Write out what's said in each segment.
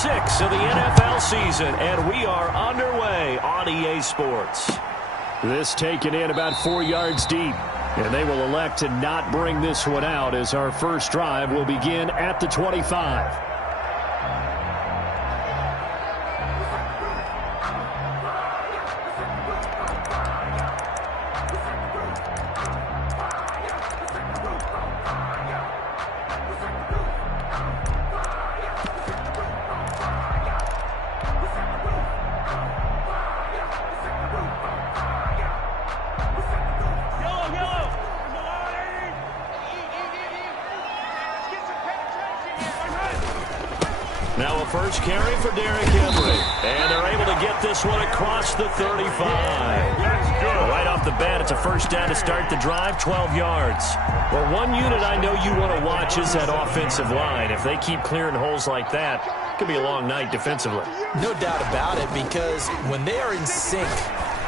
6 of the NFL season, and we are underway on EA Sports. This taken in about 4 yards deep, and they will elect to not bring this one out as our first drive will begin at the 25. Now a first carry for Derrick Henry. And they're able to get this one across the 35. Right off the bat, it's a first down to start the drive, 12 yards. Well, one unit I know you want to watch is that offensive line. If they keep clearing holes like that, it could be a long night defensively. No doubt about it, because when they are in sync,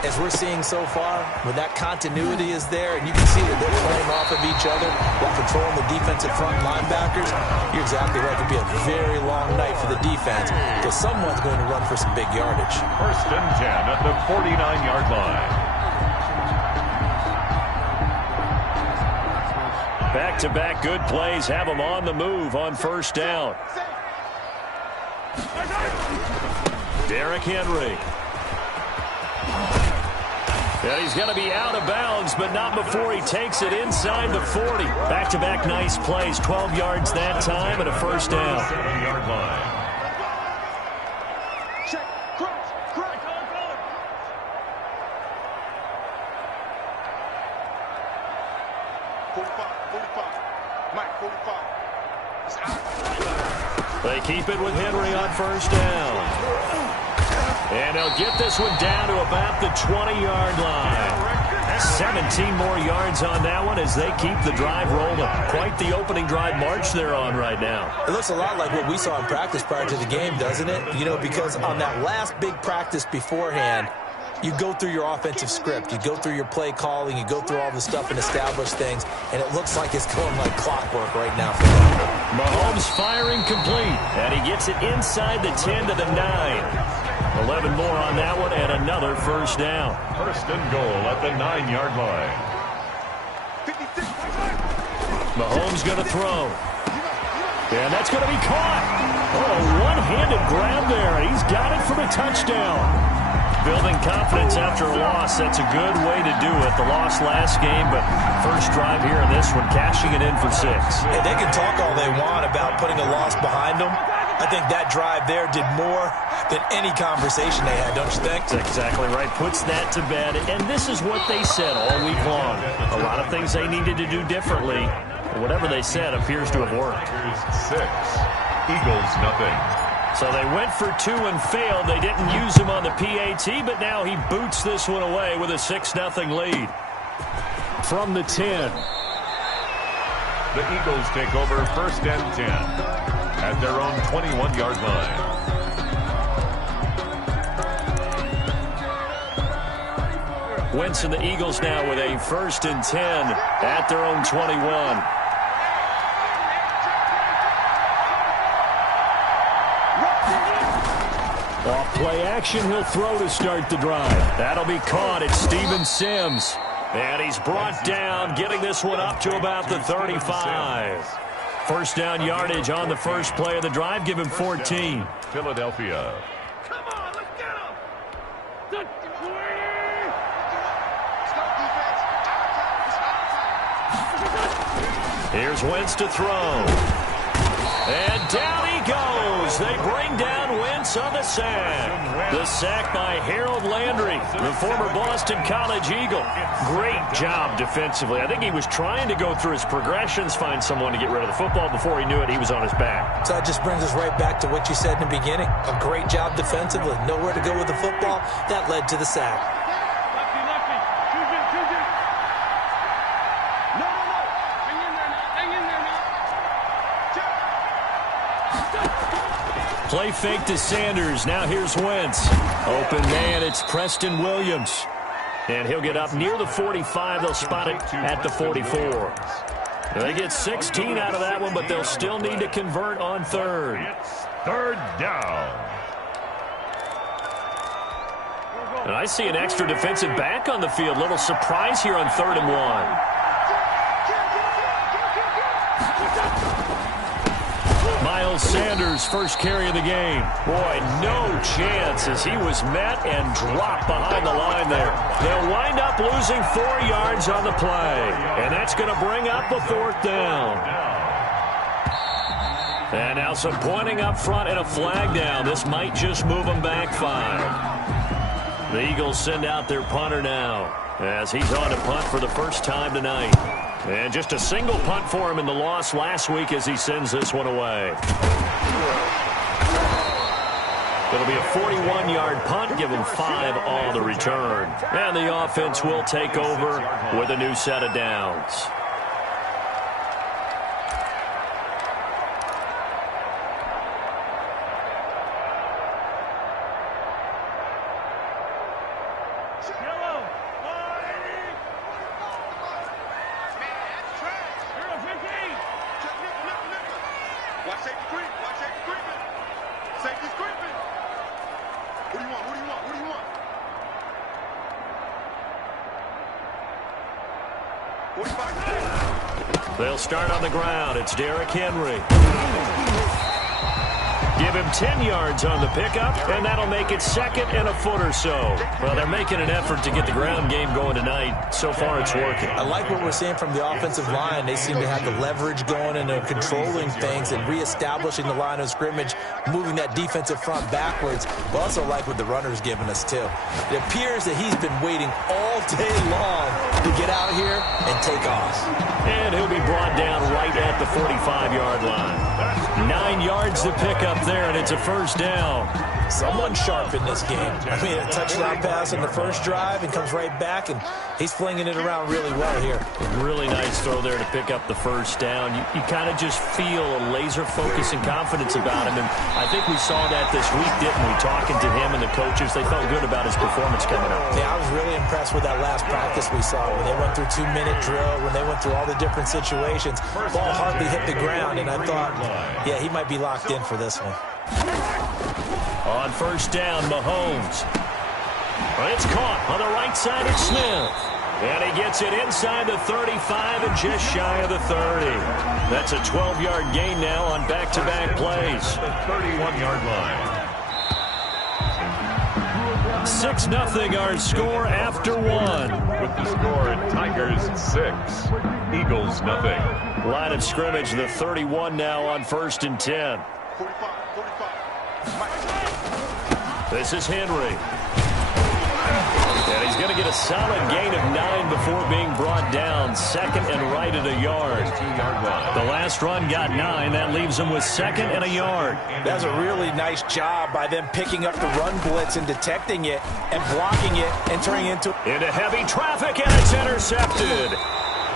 as we're seeing so far, when that continuity is there and you can see that they're playing off of each other while controlling the defensive front linebackers, you're exactly right. It could be a very long night for the defense because someone's going to run for some big yardage. First and 10 at the 49-yard line. Back-to-back good plays have them on the move on first down. Derrick Henry. And he's going to be out of bounds, but not before he takes it inside the 40. Back-to-back nice plays, 12 yards that time and a first down. 7-yard line. Check, cross. 45. Mike, 45. It's out. They keep it with Henry on first down. And they'll get this one down to about the 20-yard line. 17 more yards on that one as they keep the drive rolling. Quite the opening drive march they're on right now. It looks a lot like what we saw in practice prior to the game, doesn't it? You know, because on that last big practice beforehand, you go through your offensive script. You go through your play calling. You go through all the stuff and establish things. And it looks like it's going like clockwork right now for them. Mahomes firing complete. And he gets it inside the 10 to the 9. 11 more on that one and another first down. First and goal at the 9-yard line. 56. Mahomes going to throw. And that's going to be caught. Oh, one-handed grab there. He's got it for the touchdown. Building confidence after a loss, that's a good way to do it. The loss last game, but first drive here in this one, cashing it in for 6. And they can talk all they want about putting a loss behind them. I think that drive there did more than any conversation they had, don't you think? That's exactly right. Puts that to bed. And this is what they said all week long. A lot of things they needed to do differently. Whatever they said appears to have worked. 6. Eagles, nothing. So they went for 2 and failed. They didn't use him on the PAT, but now he boots this one away with a 6-0 lead. From the 10. The Eagles take over first and 10 at their own 21-yard line. Wentz and the Eagles now with a first and 10 at their own 21. Off play action, he'll throw to start the drive. That'll be caught. It's Steven Sims. And he's brought down, getting this one up to about the 35. First down yardage on the first play of the drive. Give him 14. Philadelphia. Come on, let's get him. Here's Wentz to throw. And down he goes. They bring down Wentz on the sack. The sack by Harold Landry, the former Boston College Eagle. Great job defensively. I think he was trying to go through his progressions, find someone to get rid of the football. Before he knew it, he was on his back. So that just brings us right back to what you said in the beginning. A great job defensively. Nowhere to go with the football. That led to the sack. Play fake to Sanders. Now here's Wentz. Open man, it's Preston Williams. And he'll get up near the 45. They'll spot it at the 44. They get 16 out of that one, but they'll still need to convert on third. Third down. And I see an extra defensive back on the field. Little surprise here on 3rd and 1. Miles Sanders, first carry of the game. Boy, no chance as he was met and dropped behind the line there. They'll wind up losing 4 yards on the play. And that's going to bring up a 4th down. And now some pointing up front and a flag down. This might just move them back 5. The Eagles send out their punter now as he's on to punt for the first time tonight. And just a single punt for him in the loss last week as he sends this one away. It'll be a 41-yard punt, give him 5 on the return. And the offense will take over with a new set of downs. They'll start on the ground. It's Derrick Henry. Give him 10 yards on the pickup, and that'll make it 2nd and a foot or so. Well, they're making an effort to get the ground game going tonight. So far, it's working. I like what we're seeing from the offensive line. They seem to have the leverage going and they're controlling things and reestablishing the line of scrimmage, moving that defensive front backwards. But also like what the runner's giving us, too. It appears that he's been waiting all day long to get out here and take off. And he'll be brought down right at the 45-yard line. 9 yards to pick up there, and it's a first down. Someone sharp in this game. I mean, a touchdown pass on the first drive and comes right back, and he's flinging it around really well here. Really nice throw there to pick up the first down. You kind of just feel a laser focus and confidence about him, and I think we saw that this week, didn't we? Talking to him and the coaches, they felt good about his performance coming up. Yeah, I was really impressed with that last practice we saw when they went through 2-minute drill, when they went through all the different situations. Ball hardly hit the ground, and I thought, yeah, he might be locked in for this one. On first down, Mahomes. It's caught on the right side of Smith. And he gets it inside the 35 and just shy of the 30. That's a 12-yard gain now on back-to-back plays. The 31-yard line. 6-0 our score after 1. With the score, Tigers 6, Eagles nothing. Line of scrimmage, the 31 now on 1st and 10. 45. This is Henry. And he's going to get a solid gain of 9 before being brought down. 2nd and right at a yard. The last run got 9. That leaves him with 2nd and a yard. That was a really nice job by them picking up the run blitz and detecting it and blocking it and turning into heavy traffic, and it's intercepted.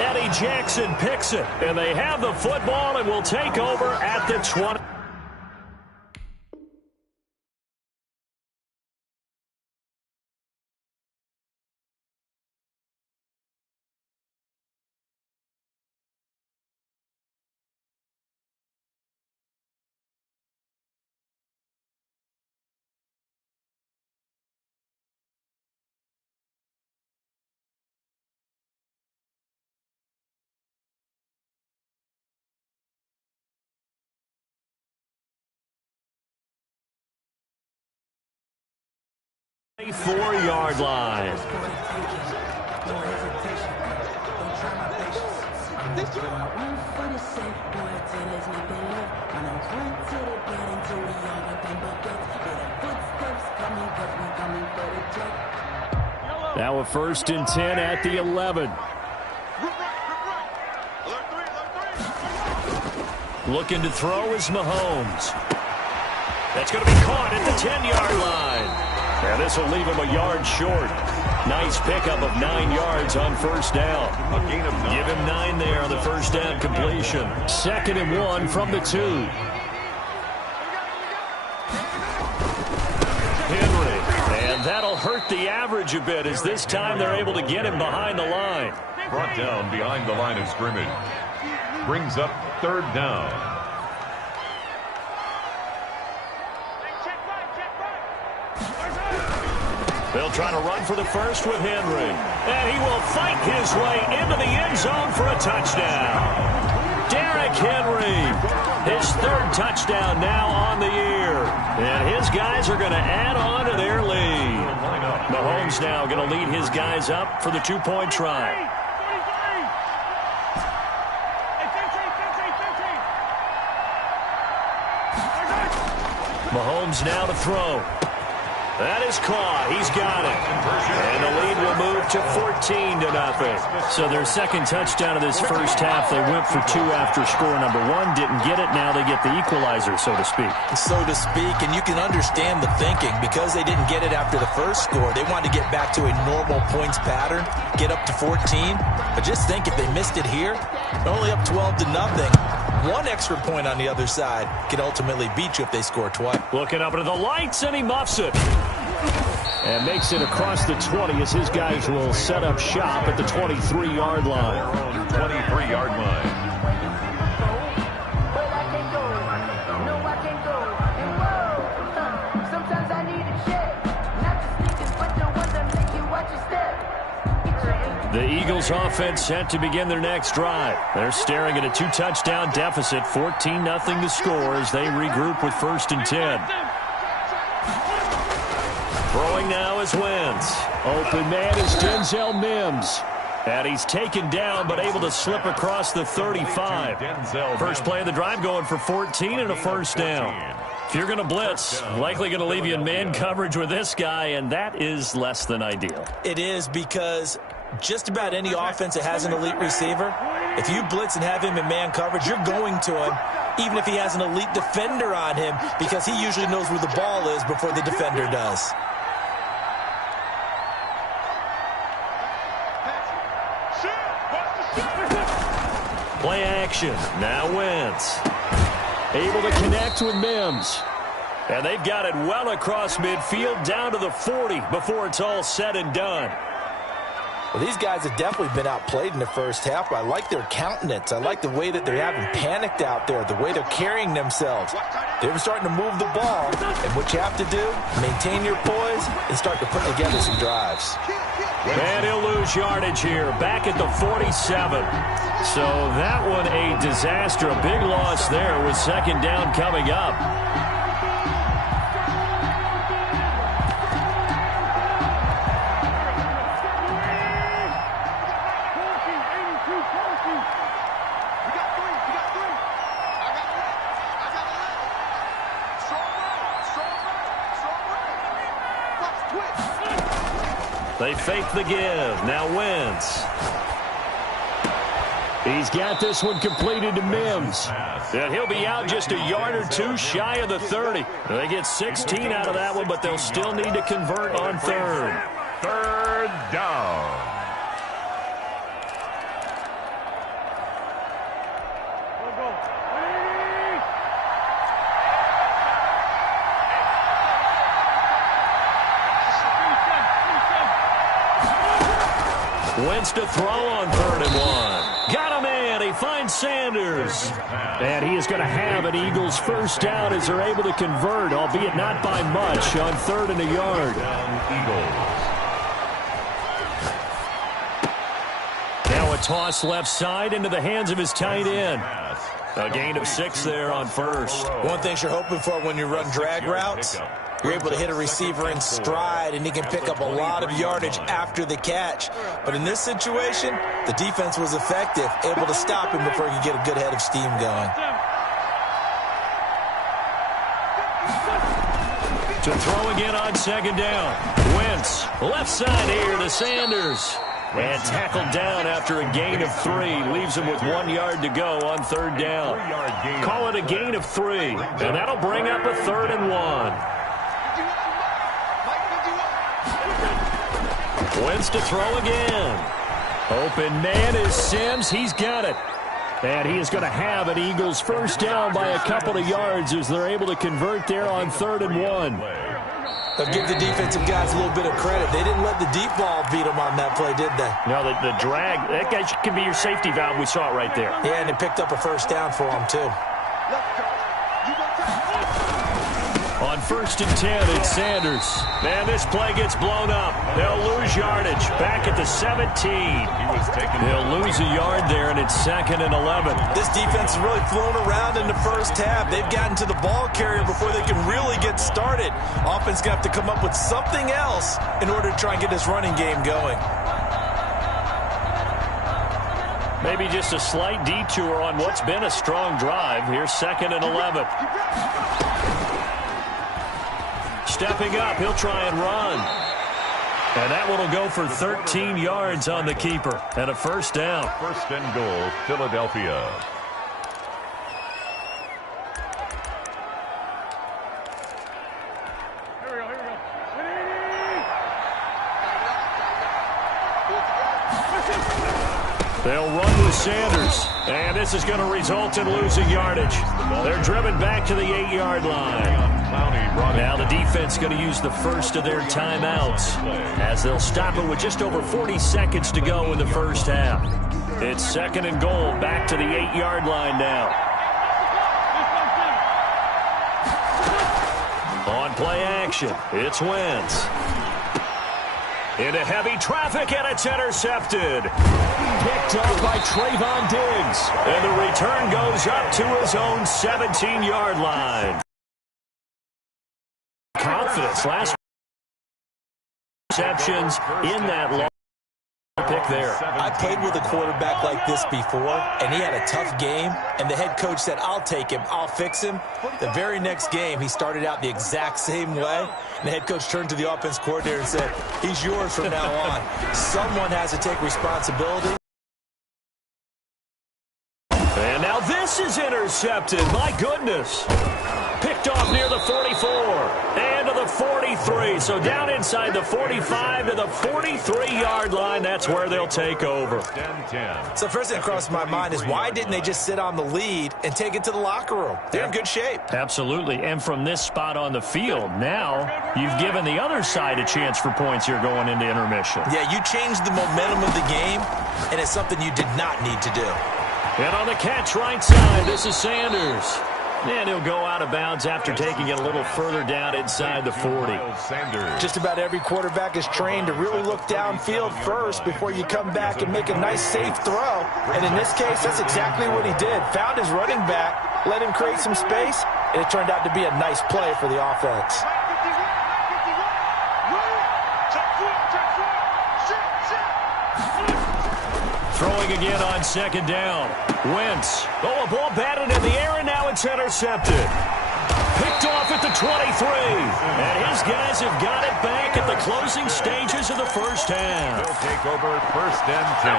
Eddie Jackson picks it, and they have the football and will take over at the 20. A 4-yard line. Now a 1st and 10 at the 11. Looking to throw is Mahomes. That's going to be caught at the 10-yard line. And this will leave him a yard short. Nice pickup of 9 yards on first down. A gain of 9. Give him 9 there on the first down completion. 2nd and 1 from the 2. Henry. And that'll hurt the average a bit as this time they're able to get him behind the line. Brought down behind the line of scrimmage. Brings up 3rd down. They'll try to run for the first with Henry. And he will fight his way into the end zone for a touchdown. Derrick Henry, his third touchdown now on the year. And his guys are going to add on to their lead. Mahomes now going to lead his guys up for the two-point try. Mahomes now to throw. That is caught. He's got it. And the lead will move to 14-0. So their second touchdown of this first half, they went for two after score number one. Didn't get it. Now they get the equalizer, so to speak. So to speak, and you can understand the thinking. Because they didn't get it after the first score, they wanted to get back to a normal points pattern, get up to 14. But just think, if they missed it here, they're only up 12-0. One extra point on the other side can ultimately beat you if they score twice. Looking up into the lights, and he muffs it. And makes it across the 20 as his guys will set up shop at the 23-yard line. 23-yard line. The Eagles offense set to begin their next drive. They're staring at a two-touchdown deficit, 14-0 to score as they regroup with 1st and 10. Throwing now is Wentz. Open man is Denzel Mims. And he's taken down but able to slip across the 35. First play of the drive going for 14 and a first down. If you're going to blitz, likely going to leave you in man coverage with this guy, and that is less than ideal. It is, because just about any offense that has an elite receiver, if you blitz and have him in man coverage, you're going to him, even if he has an elite defender on him, because he usually knows where the ball is before the defender does. Play action. Now Wentz. Able to connect with Mims. And they've got it well across midfield down to the 40 before it's all said and done. Well, these guys have definitely been outplayed in the first half, but I like their countenance. I like the way that they haven't panicked out there, the way they're carrying themselves. They're starting to move the ball, and what you have to do, maintain your poise and start to put together some drives. And he'll lose yardage here, back at the 47. So that one a disaster, a big loss there with 2nd down coming up. They fake the give. Now Wentz. He's got this one completed to Mims. And he'll be out just a yard or two shy of the 30. They get 16 out of that one, but they'll still need to convert on 3rd. 3rd down. Wentz to throw on 3rd and 1. Got him in. He finds Sanders. And he is going to have an Eagles first down as they're able to convert, albeit not by much, on 3rd and a yard. Now a toss left side into the hands of his tight end. A gain of 6 there on 1st. One thing you're hoping for when you run drag routes, you're able to hit a receiver in stride, and he can pick up a lot of yardage after the catch. But in this situation, the defense was effective, able to stop him before he could get a good head of steam going. To throw again on 2nd down. Wentz, left side here to Sanders. And tackled down after a gain of 3. Leaves him with 1 yard to go on 3rd down. Call it a gain of 3. And that'll bring up a 3rd and 1. Wentz to throw again. Open man is Sims. He's got it. And he is going to have an Eagles first down by a couple of yards as they're able to convert there on 3rd and 1. They'll give the defensive guys a little bit of credit. They didn't let the deep ball beat them on that play, did they? No, the drag, that guy can be your safety valve. We saw it right there. Yeah, and they picked up a first down for him, too. On first and 10. It's Sanders. And this play gets blown up. They'll lose yardage. Back at the 17. They'll lose a yard there, and it's 2nd and 11. This defense has really flown around in the first half. They've gotten to the ball carrier before they can really get started. Offense going to have to come up with something else in order to try and get this running game going. Maybe just a slight detour on what's been a strong drive. Here's 2nd and 11. Stepping up, he'll try and run. And that one will go for 13 yards on the keeper and a first down. First and goal, Philadelphia. They'll run with Sanders, and this is going to result in losing yardage. They're driven back to the 8-yard line. Now the defense going to use the first of their timeouts as they'll stop it with just over 40 seconds to go in the first half. It's 2nd and goal, back to the 8-yard line now. On play action, it's Wentz. Into heavy traffic, and it's intercepted. Picked up by Trayvon Diggs. And the return goes up to his own 17-yard line. Confidence. Last receptions in that long pick there. I played with a quarterback like this before, and he had a tough game, and the head coach said, I'll take him, I'll fix him. The very next game, he started out the exact same way, and the head coach turned to the offense coordinator and said, he's yours from now on. Someone has to take responsibility. And now this is intercepted. My goodness. Picked off near the 44 and to the 43. So down inside the 45 to the 43-yard line. That's where they'll take over. So first thing that crossed my mind is why didn't they just sit on the lead and take it to the locker room? They're in good shape. Absolutely. And from this spot on the field, now you've given the other side a chance for points here going into intermission. Yeah, you changed the momentum of the game, and it's something you did not need to do. And on the catch right side, this is Sanders. And he'll go out of bounds after taking it a little further down inside the 40. Just about every quarterback is trained to really look downfield first before you come back and make a nice, safe throw. And in this case, that's exactly what he did. Found his running back, let him create some space, and it turned out to be a nice play for the offense. Throwing again on 2nd down. Wentz. Oh, a ball batted in the air, and now it's intercepted. Picked off at the 23. And his guys have got it back at the closing stages of the first half. They'll take over 1st and 10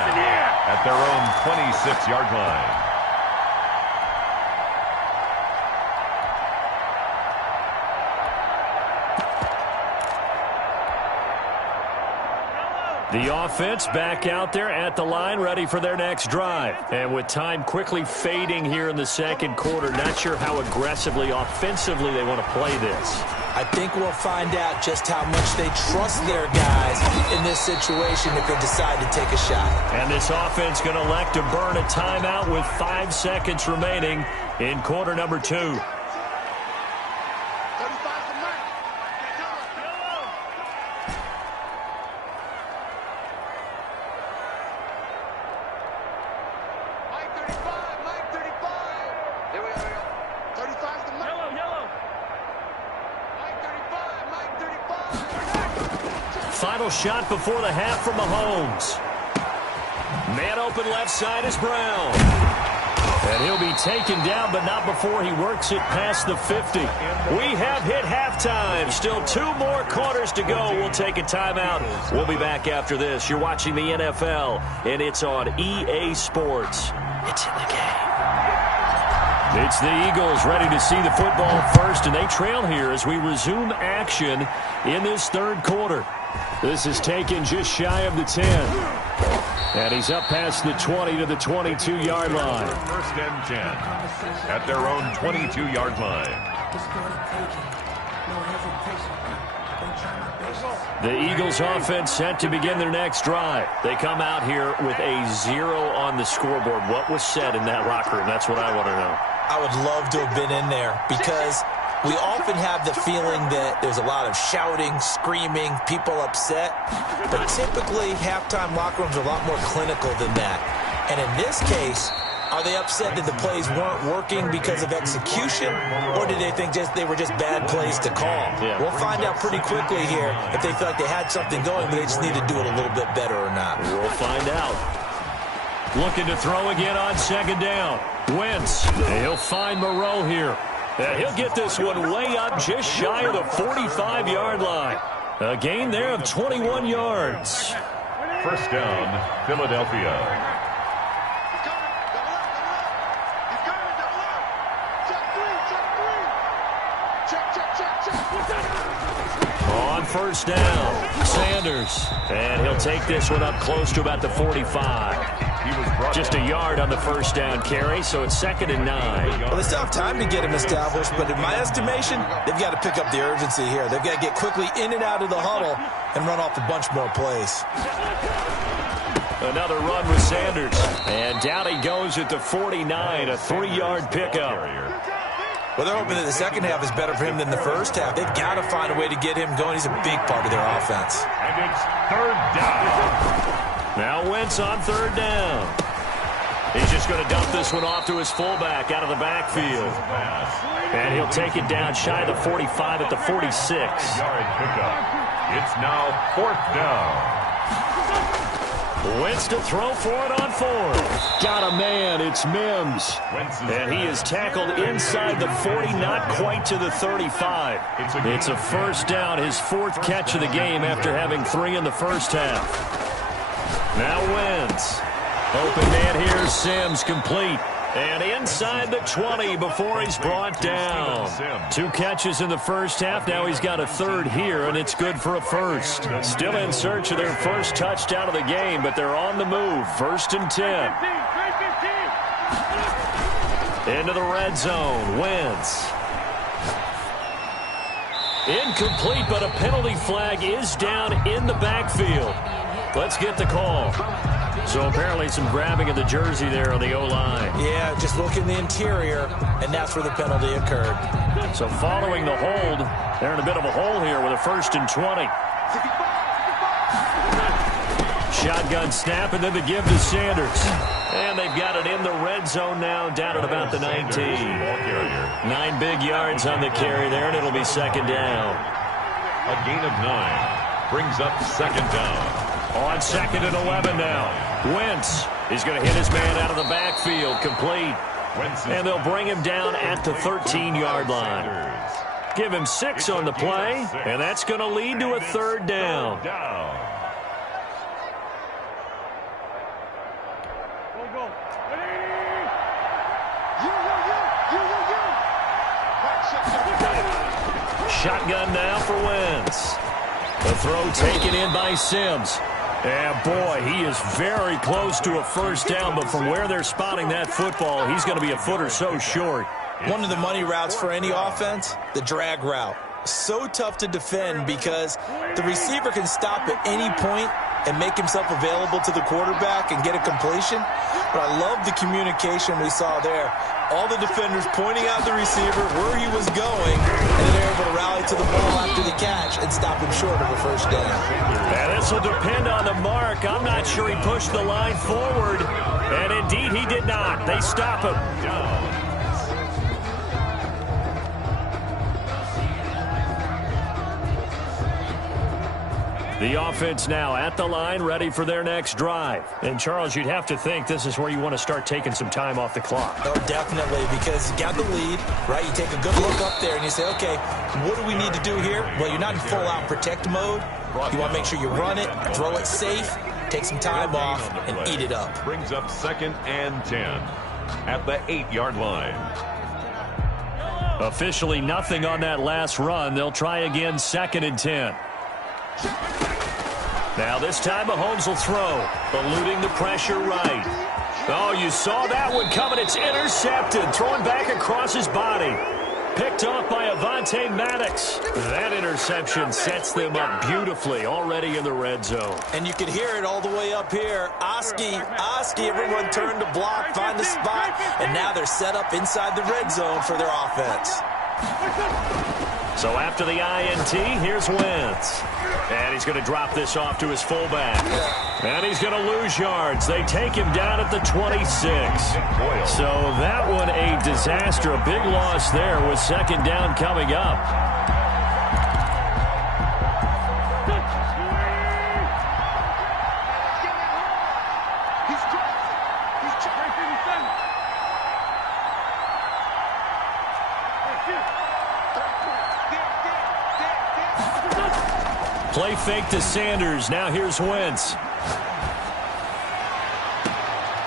at their own 26-yard line. The offense back out there at the line, ready for their next drive. And with time quickly fading here in the second quarter, not sure how aggressively, offensively they want to play this. I think we'll find out just how much they trust their guys in this situation if they decide to take a shot. And this offense going to elect to burn a timeout with 5 seconds remaining in quarter number 2. Final shot before the half from Mahomes. Man open left side is Brown. And he'll be taken down, but not before he works it past the 50. We have hit halftime. Still 2 more quarters to go. We'll take a timeout. We'll be back after this. You're watching the NFL, and it's on EA Sports. It's in the game. It's the Eagles ready to see the football first, and they trail here as we resume action in this third quarter. This is taken just shy of the 10. And he's up past the 20 to the 22-yard line. 1st and 10 at their own 22-yard line. The Eagles offense set to begin their next drive. They come out here with a 0 on the scoreboard. What was said in that locker room? That's what I want to know. I would love to have been in there because We often have the feeling that there's a lot of shouting, screaming, people upset. But typically, halftime locker rooms are a lot more clinical than that. And in this case, are they upset that the plays weren't working because of execution, or did they think they were just bad plays to call? Yeah. We'll find out pretty quickly here if they feel like they had something going, but they just need to do it a little bit better or not. We'll find out. Looking to throw again on second down. Wentz. He'll find Moreau here. He'll get this one way up just shy of the 45-yard line. A gain there of 21 yards. First down, Philadelphia. On first down, Sanders. And he'll take this one up close to about the 45. Just a yard on the first down carry, so it's 2nd and 9. Well, they still have time to get him established, but in my estimation, they've got to pick up the urgency here. They've got to get quickly in and out of the huddle and run off a bunch more plays. Another run with Sanders. And down he goes at the 49, a 3-yard pickup. Well, they're hoping that the second half is better for him than the first half. They've got to find a way to get him going. He's a big part of their offense. And it's 3rd down. Now Wentz on 3rd down. He's just going to dump this one off to his fullback out of the backfield. And he'll take it down shy of the 45 at the 46. Yard pickup. It's now 4th down. Wentz to throw for it on 4th. Got a man. It's Mims. And he is tackled inside the 40, not quite to the 35. It's a first down, his 4th catch of the game after having 3 in the first half. Now Wentz. Open man here, Sims complete. And inside the 20 before he's brought down. 2 catches in the first half. Now he's got a 3rd here, and it's good for a 1st. Still in search of their first touchdown of the game, but they're on the move. 1st and 10. Into the red zone. Wentz. Incomplete, but a penalty flag is down in the backfield. Let's get the call. So apparently some grabbing of the jersey there on the O-line. Yeah, just look in the interior, and that's where the penalty occurred. So following the hold, they're in a bit of a hole here with a 1st and 20. Shotgun snap, and then the give to Sanders. And they've got it in the red zone now, down at about the 19. 9 big yards on the carry there, and it'll be 2nd down. A gain of 9 brings up 2nd down. On 2nd and 11 now. Wentz is going to hit his man out of the backfield, complete. And they'll bring him down at the 13-yard line. Give him 6 on the play, and that's going to lead to a 3rd down. Shotgun now for Wentz. The throw taken in by Sims. And, boy, he is very close to a 1st down, but from where they're spotting that football, he's going to be a foot or so short. One of the money routes for any offense, the drag route. So tough to defend because the receiver can stop at any point and make himself available to the quarterback and get a completion. But I love the communication we saw there. All the defenders pointing out the receiver, where he was going, and then they're able to rally to the ball after the catch and stop him short of a 1st down. And this will depend on the mark. I'm not sure he pushed the line forward. And indeed, he did not. They stop him. The offense now at the line, ready for their next drive. And, Charles, you'd have to think this is where you want to start taking some time off the clock. Oh, definitely, because you got the lead, right? You take a good look up there and you say, okay, what do we need to do here? Well, you're not in full-out protect mode. You want to make sure you run it, throw it safe, take some time off, and eat it up. Brings up 2nd and 10 at the 8-yard line. Officially nothing on that last run. They'll try again 2nd and 10. Now this time Mahomes will throw, eluding the pressure right. Oh, you saw that one coming. It's intercepted, throwing back across his body. Picked off by Avonte Maddox. That interception sets them up beautifully already in the red zone. And you can hear it all the way up here. Oski, everyone turned to block, find a spot, and now they're set up inside the red zone for their offense. So after the INT, here's Wentz. And he's going to drop this off to his fullback. And he's going to lose yards. They take him down at the 26. So that one a disaster. A big loss there with second down coming up. Play fake to Sanders. Now here's Wentz.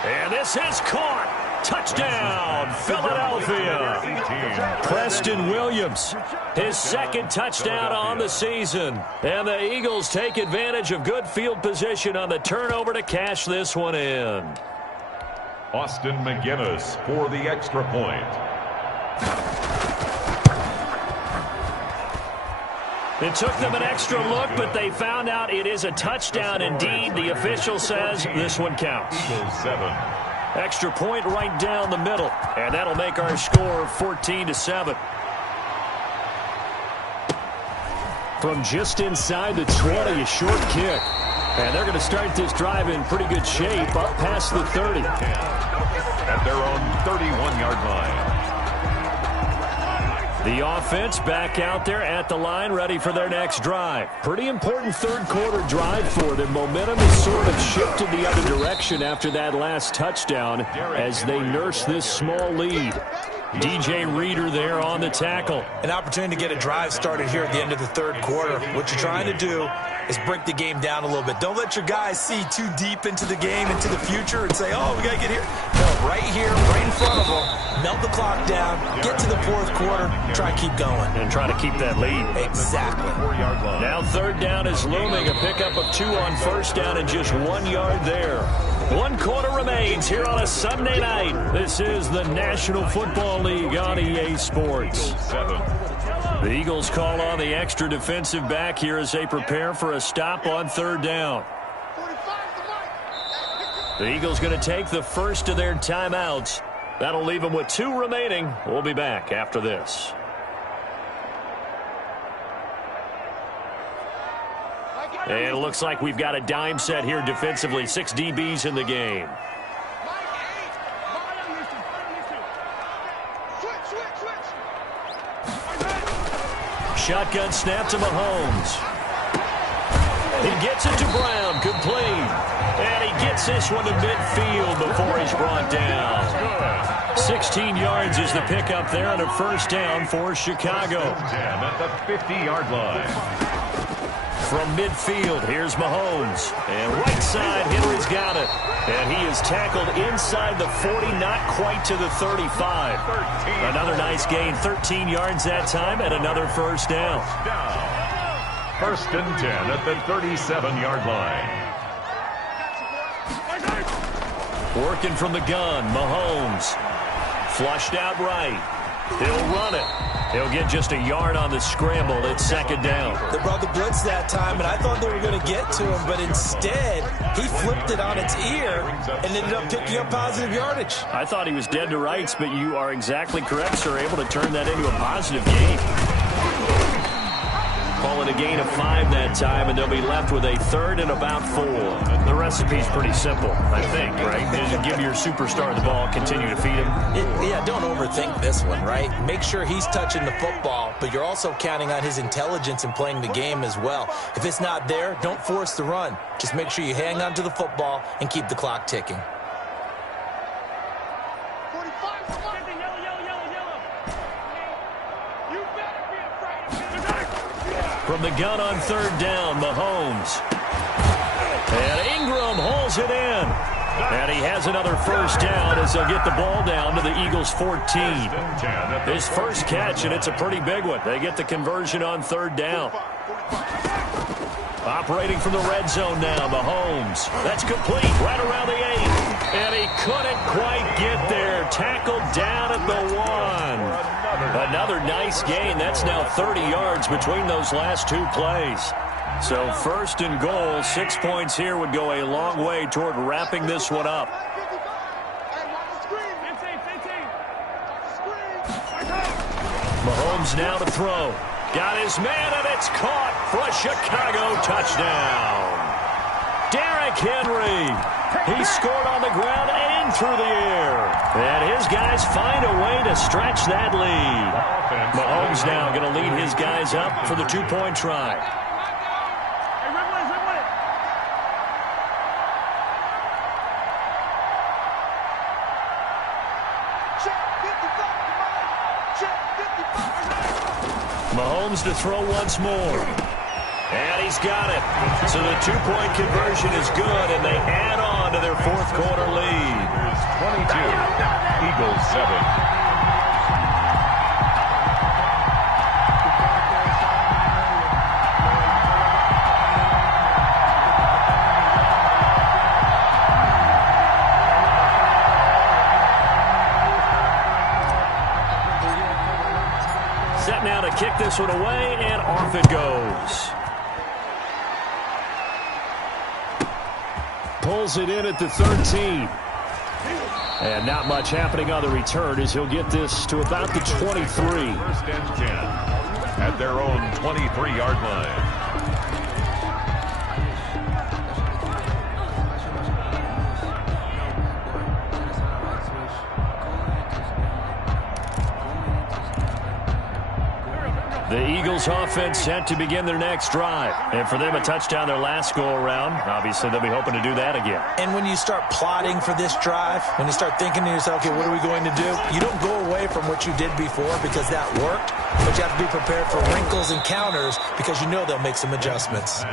And this is caught. Touchdown, Philadelphia. Preston Williams, his second touchdown on the season. And the Eagles take advantage of good field position on the turnover to cash this one in. Austin McGinnis for the extra point. It took them an extra look, but they found out it is a touchdown indeed. The official says this one counts. Eagles 7. Extra point right down the middle, and that'll make our score 14-7. From just inside the 20, a short kick. And they're going to start this drive in pretty good shape, up past the 30. At their own 31-yard line. The offense back out there at the line, ready for their next drive. Pretty important third quarter drive for them. Momentum has sort of shifted the other direction after that last touchdown as they nurse this small lead. DJ Reader there on the tackle. An opportunity to get a drive started here at the end of the third quarter. What you're trying to do is break the game down a little bit. Don't let your guys see too deep into the game, into the future, and say, oh, we got to get here. No, right here, right in front of them. Melt the clock down, get to the fourth quarter, try to keep going. And try to keep that lead. Exactly. Now third down is looming. A pickup of 2 on first down and just 1 yard there. 1 quarter remains here on a Sunday night. This is the National Football League on EA Sports. The Eagles call on the extra defensive back here as they prepare for a stop on third down. The Eagles going to take the first of their timeouts. That'll leave them with 2 remaining. We'll be back after this. And it looks like we've got a dime set here defensively. 6 DBs in the game. Shotgun snap to Mahomes. He gets it to Brown, complete. And he gets this one to midfield before he's brought down. 16 yards is the pickup there on a first down for Chicago. At the 50-yard line. From midfield, here's Mahomes. And right side, Henry's got it. And he is tackled inside the 40, not quite to the 35. Another nice gain, 13 yards that time, and another first down. First and 10 at the 37-yard line. Working from the gun, Mahomes. Flushed out right. He'll run it. He'll get just a yard on the scramble. It's second down. They brought the blitz that time, and I thought they were going to get to him, but instead, he flipped it on its ear and ended up picking up positive yardage. I thought he was dead to rights, but you are exactly correct, sir. Able to turn that into a positive gain. Call it a gain of 5 that time, and they'll be left with a third and about 4. The recipe's pretty simple, I think, right? Just give your superstar the ball, continue to feed him. Yeah, don't overthink this one, right? Make sure he's touching the football, but you're also counting on his intelligence in playing the game as well. If it's not there, don't force the run. Just make sure you hang on to the football and keep the clock ticking. From the gun on third down, Mahomes. And Ingram hauls it in. And he has another first down as they'll get the ball down to the Eagles' 14. His first catch, and it's a pretty big one. They get the conversion on third down. Operating from the red zone now, Mahomes. That's complete right around the 8. And he couldn't quite get there. Tackled down at the 1. Another nice gain. That's now 30 yards between those last 2 plays. So first and goal, 6 points here would go a long way toward wrapping this one up. Mahomes Mahomes now to throw. Got his man, and it's caught for a Chicago touchdown. Derrick Henry. He scored on the ground and through the air. And his guys find a way to stretch that lead. Mahomes now going to lead his guys up for the two-point try. Mahomes to throw once more. And he's got it. So the two-point conversion is good, and they add on to their fourth quarter lead. Here's 22. Eagles 7. Set now to kick this one away, and off it goes. Pulls it in at the 13. And not much happening on the return as he'll get this to about the 23. First and 10 at their own 23-yard line. The Eagles offense set to begin their next drive. And for them, a touchdown their last go-around. Obviously, they'll be hoping to do that again. And when you start plotting for this drive, when you start thinking to yourself, okay, what are we going to do? You don't go away from what you did before because that worked, but you have to be prepared for wrinkles and counters because you know they'll make some adjustments.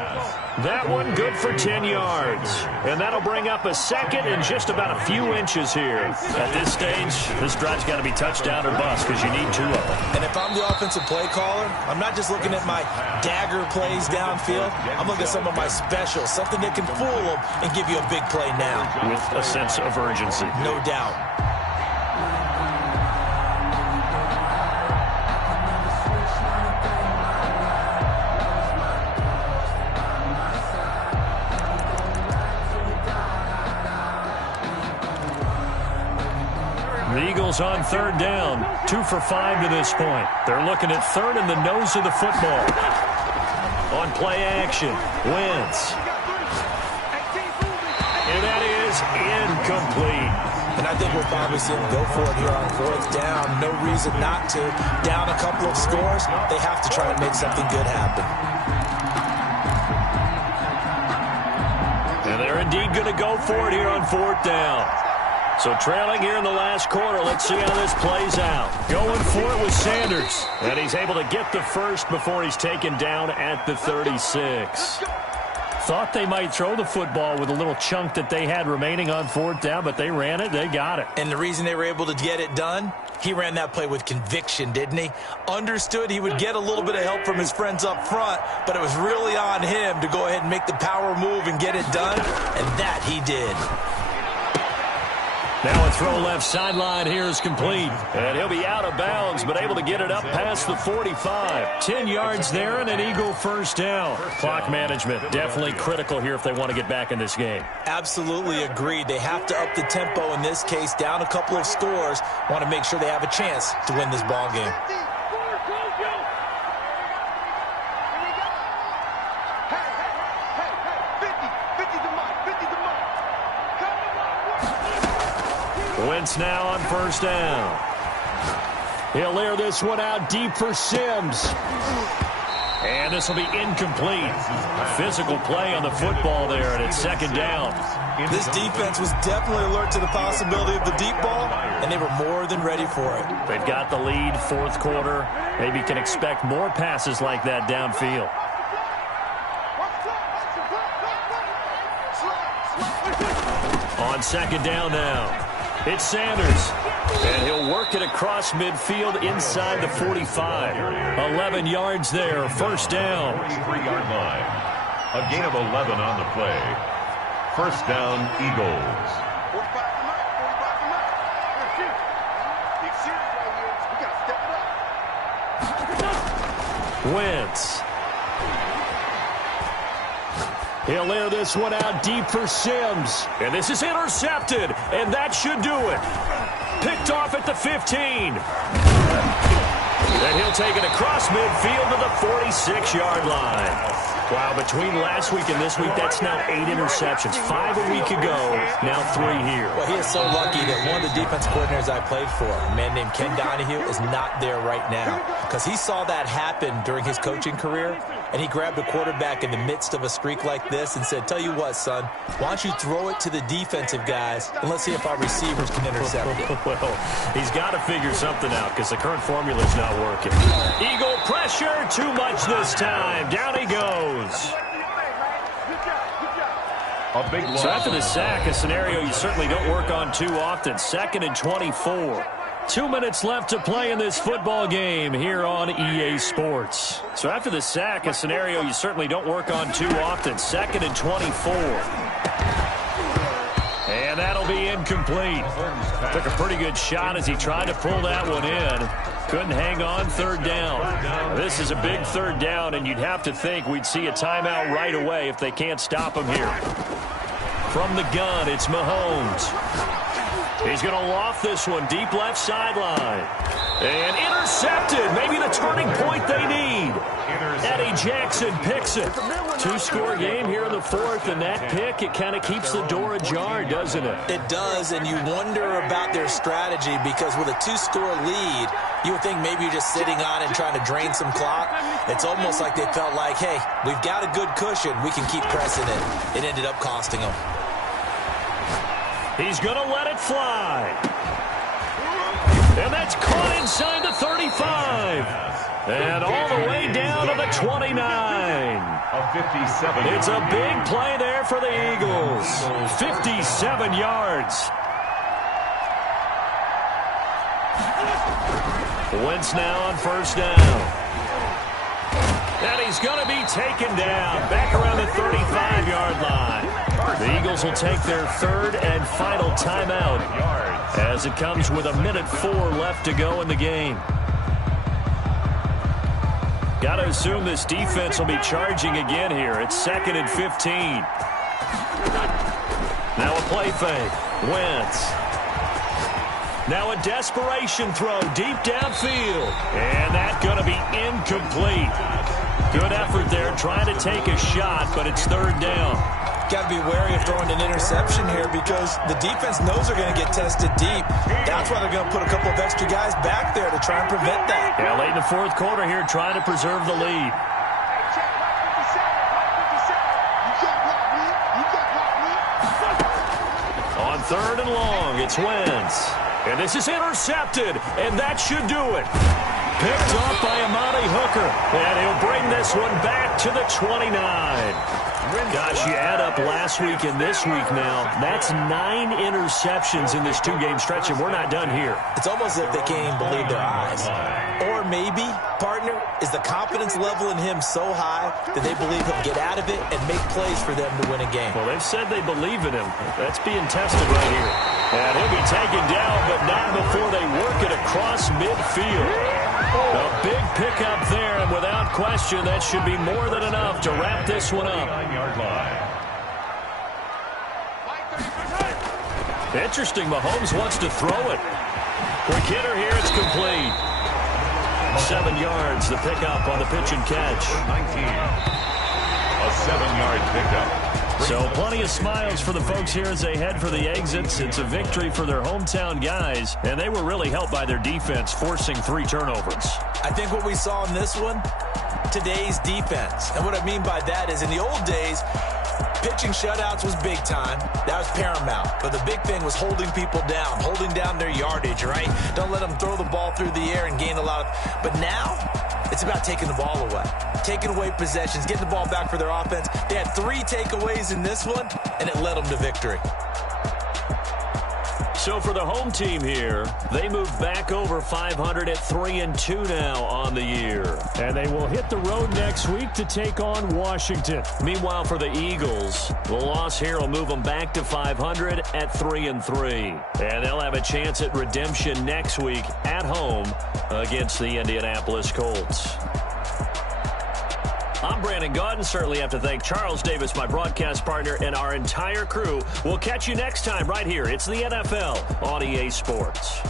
That one good for 10 yards. And that'll bring up a second and just about a few inches here. At this stage, this drive's got to be touchdown or bust because you need two of them. And if I'm the offensive play caller, I'm not just looking at my dagger plays downfield. I'm looking at some of my specials, something that can fool them and give you a big play now. With a sense of urgency. No doubt. The Eagles on third down, 2 for 5 to this point. They're looking at third in the nose of the football. On play action, Wentz. And that is incomplete. And I think we'll probably see them go for it here on fourth down. No reason not to. Down a couple of scores, they have to try and make something good happen. And they're indeed going to go for it here on fourth down. So trailing here in the last quarter, let's see how this plays out. Going for it with Sanders. And he's able to get the first before he's taken down at the 36. Thought they might throw the football with a little chunk that they had remaining on fourth down, but they ran it, they got it. And the reason they were able to get it done, he ran that play with conviction, didn't he? Understood he would get a little bit of help from his friends up front, but it was really on him to go ahead and make the power move and get it done, and that he did. Now a throw left sideline here is complete. And he'll be out of bounds, but able to get it up past the 45. 10 yards there and an Eagle first down. Clock management, definitely critical here if they want to get back in this game. Absolutely agreed. They have to up the tempo in this case, down a couple of scores. Want to make sure they have a chance to win this ball game. Wentz now on first down. He'll air this one out deep for Sims. And this will be incomplete. Physical play on the football there, and it's second down. This defense was definitely alert to the possibility of the deep ball, and they were more than ready for it. They've got the lead, fourth quarter. Maybe can expect more passes like that downfield. On second down now. It's Sanders, and he'll work it across midfield inside the 45. 11 yards there, first down. 43-yard line. A gain of 11 on the play. First down, Eagles. 45 tonight, 45 tonight. Big series right here. We got to step it up. Wentz. He'll air this one out deep for Sims. And this is intercepted. And that should do it. Picked off at the 15. And he'll take it across midfield to the 46-yard line. Wow, between last week and this week, that's now 8 interceptions. 5 a week ago, now 3 here. Well, he is so lucky that one of the defense coordinators I played for, a man named Ken Donahue, is not there right now. Because he saw that happen during his coaching career, and he grabbed a quarterback in the midst of a streak like this and said, tell you what, son, why don't you throw it to the defensive guys, and let's see if our receivers can intercept it. Well, he's got to figure something out because the current formula is not working. Eagle pressure, too much this time. Down he goes. A big loss. So after the sack, a scenario you certainly don't work on too often. 2nd and 24. 2 minutes left to play in this football game here on EA Sports. So after the sack, a scenario you certainly don't work on too often. 2nd and 24. And that'll be incomplete. Took a pretty good shot as he tried to pull that one in. Couldn't hang on. 3rd down. This is a big 3rd down, and you'd have to think we'd see a timeout right away if they can't stop him here. From the gun, it's Mahomes. He's going to loft this one deep left sideline. And intercepted. Maybe the turning point they need. Eddie Jackson picks it. 2-score game here in the 4th, and that pick, it kind of keeps the door ajar, doesn't it? It does, and you wonder about their strategy because with a 2-score lead, you would think maybe you're just sitting on it and trying to drain some clock. It's almost like they felt like, hey, we've got a good cushion. We can keep pressing it. It ended up costing them. He's going to let it fly. And that's caught inside the 35. And all the way down to the 29. A 57. It's a big play there for the Eagles. 57 yards. Wentz now on 1st down. And he's going to be taken down. Back around the 35-yard line. The Eagles will take their 3rd and final timeout as it comes with 1:04 left to go in the game. Got to assume this defense will be charging again here. It's 2nd and 15. Now a play fake. Wentz. Now a desperation throw deep downfield. And that's going to be incomplete. Good effort there trying to take a shot, but it's 3rd down. Got to be wary of throwing an interception here because the defense knows they're going to get tested deep. That's why they're going to put a couple of extra guys back there to try and prevent that. Yeah, late in the 4th quarter here trying to preserve the lead. On 3rd and long, it's Wentz. And this is intercepted, and that should do it. Picked off by Amani Hooker, and he'll bring this one back to the 29. Gosh, you add up last week and this week now, that's 9 interceptions in this 2-game stretch, and we're not done here. It's almost as if they can't even believe their eyes. Or maybe, partner, is the confidence level in him so high that they believe he'll get out of it and make plays for them to win a game. Well, they've said they believe in him. That's being tested right here. And he'll be taken down, but not before they work it across midfield. A big pickup there, and without question, that should be more than enough to wrap this one up. Interesting, Mahomes wants to throw it. Quick hitter here, it's complete. 7 yards, the pickup on the pitch and catch. 19. A 7-yard pickup. So plenty of smiles for the folks here as they head for the exits. It's a victory for their hometown guys, and they were really helped by their defense, forcing 3 turnovers. I think what we saw in this one, today's defense. And what I mean by that is in the old days, pitching shutouts was big time. That was paramount. But the big thing was holding people down, holding down their yardage, right? Don't let them throw the ball through the air and gain a lot of... But now, it's about taking the ball away. Taking away possessions, getting the ball back for their offense. They had 3 takeaways in this one, and it led them to victory. So for the home team here, they move back over 500 at 3-2 now on the year. And they will hit the road next week to take on Washington. Meanwhile, for the Eagles, the loss here will move them back to 500 at 3-3. And they'll have a chance at redemption next week at home against the Indianapolis Colts. I'm Brandon Gaudin. Certainly have to thank Charles Davis, my broadcast partner, and our entire crew. We'll catch you next time right here. It's the NFL on EA Sports.